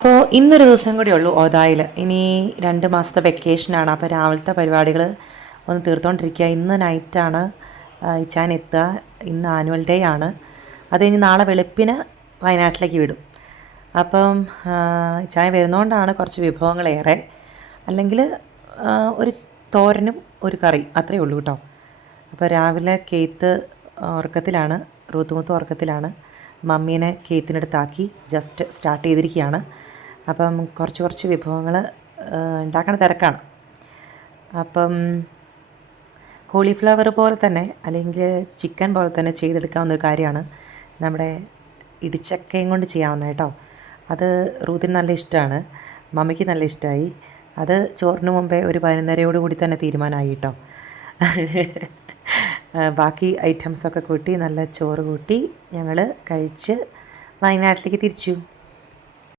അപ്പോൾ ഇന്നൊരു ദിവസം കൂടി ഉള്ളൂ ഓതായിൽ. ഇനി 2 മാസത്തെ വെക്കേഷനാണ്. അപ്പോൾ രാവിലത്തെ പരിപാടികൾ ഒന്ന് തീർത്തുകൊണ്ടിരിക്കുക. ഇന്ന് നൈറ്റാണ് ഇച്ചാൻ എത്തുക. ഇന്ന് ആനുവൽ ഡേ ആണ്. അത് കഴിഞ്ഞ് നാളെ വെളുപ്പിന് വയനാട്ടിലേക്ക് വിടും. അപ്പം ഇച്ചാൻ വരുന്നതുകൊണ്ടാണ് കുറച്ച് വിഭവങ്ങളേറെ. അല്ലെങ്കിൽ ഒരു തോരനും ഒരു കറി അത്രയേ ഉള്ളൂ കേട്ടോ. അപ്പോൾ രാവിലെ കേത്ത് ഉറക്കത്തിലാണ്, റൂത്തുമുത്ത് ഉറക്കത്തിലാണ്. മമ്മീനെ കേത്തിനടുത്താക്കി ജസ്റ്റ് സ്റ്റാർട്ട് ചെയ്തിരിക്കുകയാണ്. അപ്പം കുറച്ച് വിഭവങ്ങൾ ഉണ്ടാക്കണ തിരക്കാണ്. അപ്പം കോളിഫ്ലവർ പോലെ തന്നെ അല്ലെങ്കിൽ ചിക്കൻ പോലെ തന്നെ ചെയ്തെടുക്കാവുന്ന ഒരു കാര്യമാണ് നമ്മുടെ ഇടിച്ചക്കയും കൊണ്ട് ചെയ്യാവുന്ന കേട്ടോ. അത് റൂത്തിന് നല്ല ഇഷ്ടമാണ്, മമ്മിക്ക് നല്ല ഇഷ്ടമായി. അത് ചോറിന് മുമ്പേ ഒരു 11:30 കൂടി തന്നെ തീരുമാനമായി കേട്ടോ. ബാക്കി ഐറ്റംസൊക്കെ കൂട്ടി നല്ല ചോറ് കൂട്ടി ഞങ്ങൾ കഴിച്ച് വയനാട്ടിലേക്ക് തിരിച്ചു.